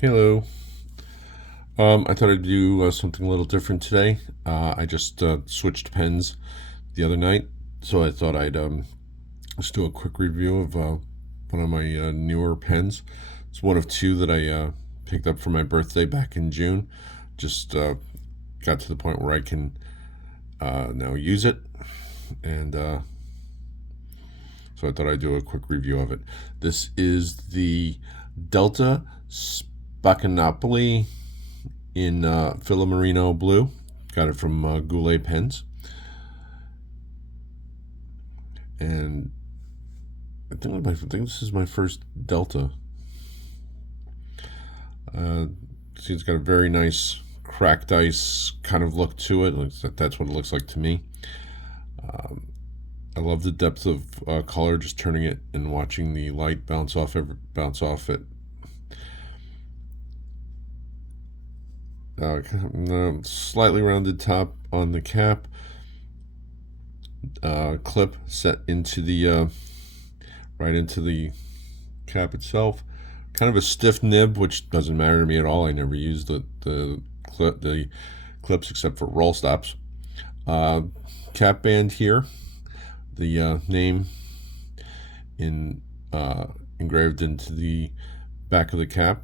Hello. I thought I'd do something a little different today. I just switched pens the other night, so I thought I'd just do a quick review of one of my newer pens. It's one of two that I picked up for my birthday back in June. Just got to the point where I can now use it, and so I thought I'd do a quick review of it. This is the Delta Spaccanapoli in Filomarino Blue. Got it from Goulet Pens. And I think this is my first Delta. See, it's got a very nice cracked ice kind of look to it. That's what it looks like to me. I love the depth of color, just turning it and watching the light bounce off it. Slightly rounded top on the cap, clip set into the right into the cap itself. Kind of a stiff nib, which doesn't matter to me at all. I never use the clips except for roll stops. Cap band here, the name engraved into the back of the cap.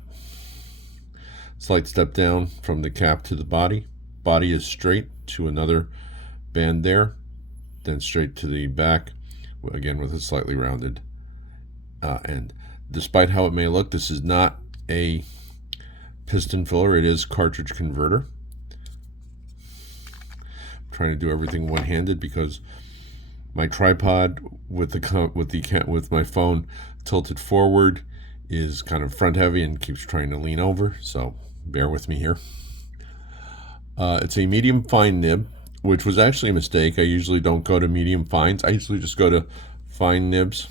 Slight step down from the cap to the body. Body is straight to another band there, then straight to the back, again with a slightly rounded end. Despite how it may look, this is not a piston filler. It is cartridge converter. I'm trying to do everything one-handed because my tripod with my phone tilted forward is kind of front heavy and keeps trying to lean over, so bear with me here. It's a medium fine nib, which was actually a mistake. I usually don't go to medium fines. I usually just go to fine nibs.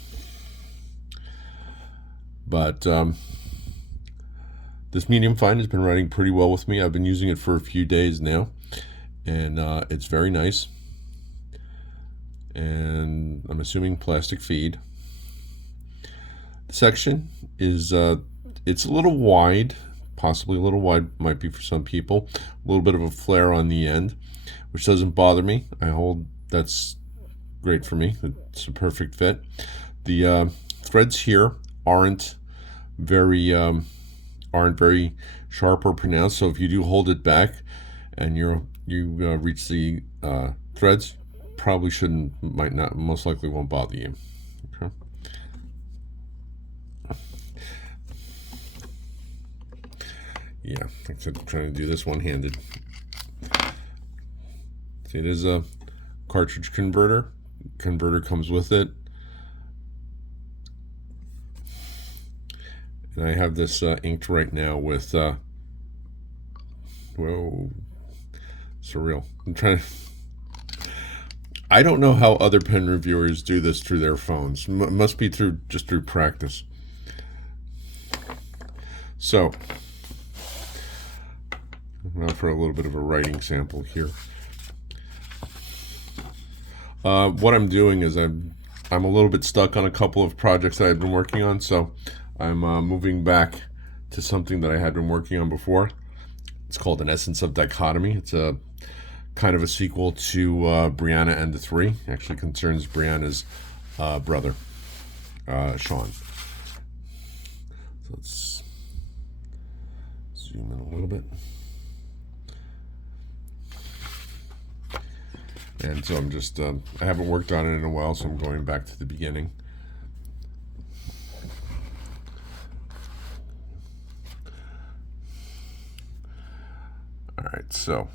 But this medium fine has been riding pretty well with me. I've been using it for a few days now, and it's very nice. And I'm assuming plastic feed. The section is it's a little wide, possibly a little wide, might be for some people. A little bit of a flare on the end, which doesn't bother me. That's great for me. It's a perfect fit. The threads here aren't very sharp or pronounced. So if you do hold it back and you reach the threads, most likely won't bother you. Okay. Yeah, like I said, I'm trying to do this one-handed. See, it is a cartridge converter. Converter comes with it. And I have this inked right now with, whoa, surreal. I don't know how other pen reviewers do this through their phones. Must be just through practice. So, now for a little bit of a writing sample here. What I'm doing is I'm a little bit stuck on a couple of projects that I've been working on, so I'm moving back to something that I had been working on before. It's called An Essence of Dichotomy. It's a kind of a sequel to Brianna and the Three. Actually concerns Brianna's brother, Sean. So let's zoom in a little bit. And so I'm just, I haven't worked on it in a while, so I'm going back to the beginning. All right, so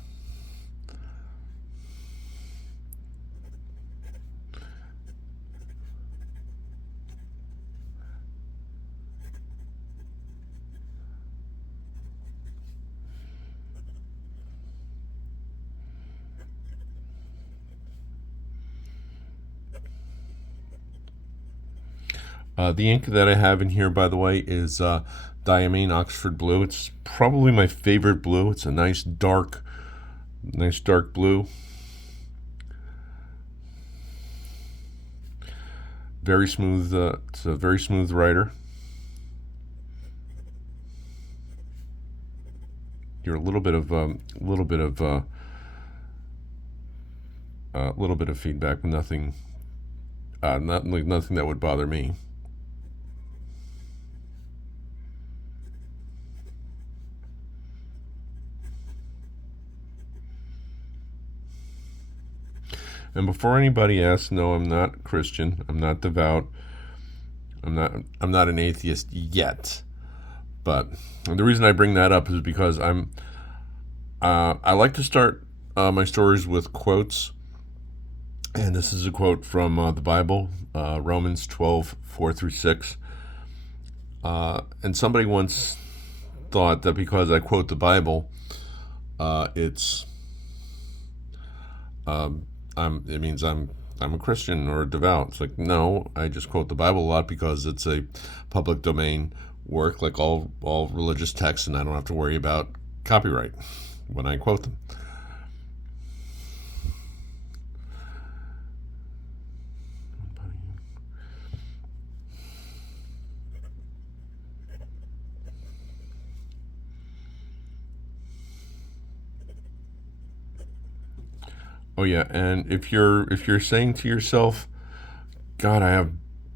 the ink that I have in here, by the way, is Diamine Oxford Blue. It's probably my favorite blue. It's a nice dark blue. Very smooth. It's a very smooth writer. hear a little bit of feedback, but nothing, nothing that would bother me. And before anybody asks, no, I'm not Christian. I'm not devout. I'm not an atheist yet. But the reason I bring that up is because I like to start my stories with quotes, and this is a quote from the Bible, Romans 12:4-6. And somebody once thought that because I quote the Bible, it's it means I'm a Christian or a devout. It's like, no, I just quote the Bible a lot because it's a public domain work, like all religious texts, and I don't have to worry about copyright when I quote them. Oh yeah, and if you're saying to yourself, God, I have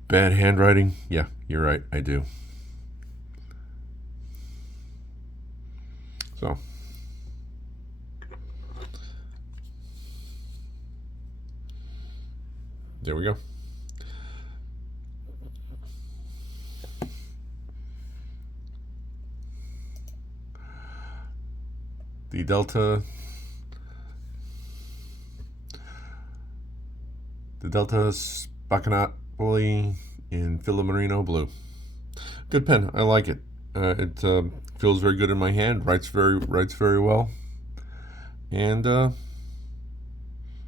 bad handwriting, yeah, you're right, I do. So there we go. The Delta Spaccanapoli in Filomarino Blue. Good pen. I like it. It feels very good in my hand. Writes very well. And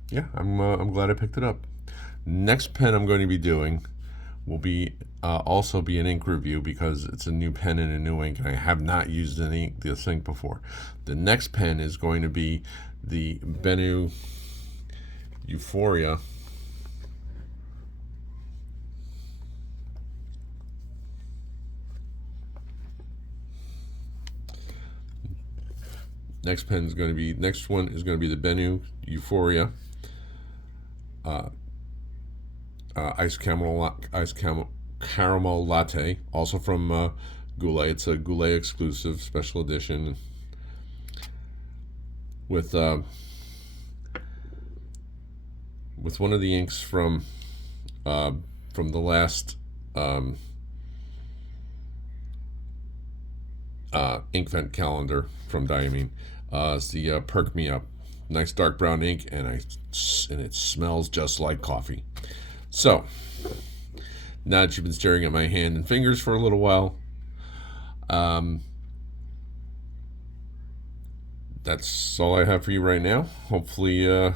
yeah, I'm glad I picked it up. Next pen I'm going to be doing will be also be an ink review because it's a new pen and a new ink, and I have not used this ink before. The next pen is going to be the Benu Euphoria. Next one is going to be the Benu Euphoria ice caramel latte, also from Goulet. It's a Goulet exclusive special edition with one of the inks from the last ink vent calendar from Diamine. It's the Perk Me Up, nice dark brown ink, and it smells just like coffee. So now that you've been staring at my hand and fingers for a little while, that's all I have for you right now. Hopefully it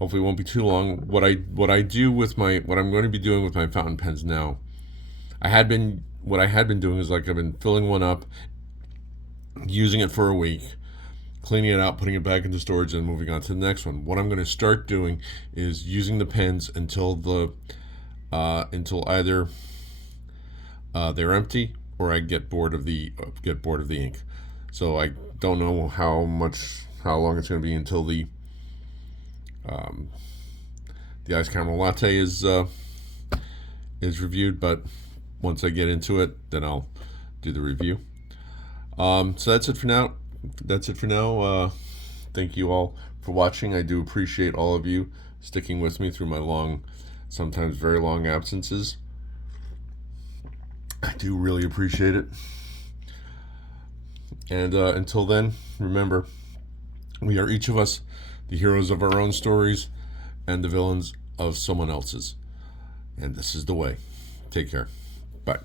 won't be too long. What I'm going to be doing with my fountain pens now, what I had been doing is, like, I've been filling one up, using it for a week, cleaning it out, putting it back into storage, and moving on to the next one. What I'm going to start doing is using the pens until either they're empty or I get bored of the ink. So I don't know how long it's going to be until the ice caramel latte is reviewed, but once I get into it, then I'll do the review. So that's it for now. Thank you all for watching. I do appreciate all of you sticking with me through my sometimes very long absences. I do really appreciate it. And until then, remember, we are each of us the heroes of our own stories and the villains of someone else's. And this is the way. Take care. Bye.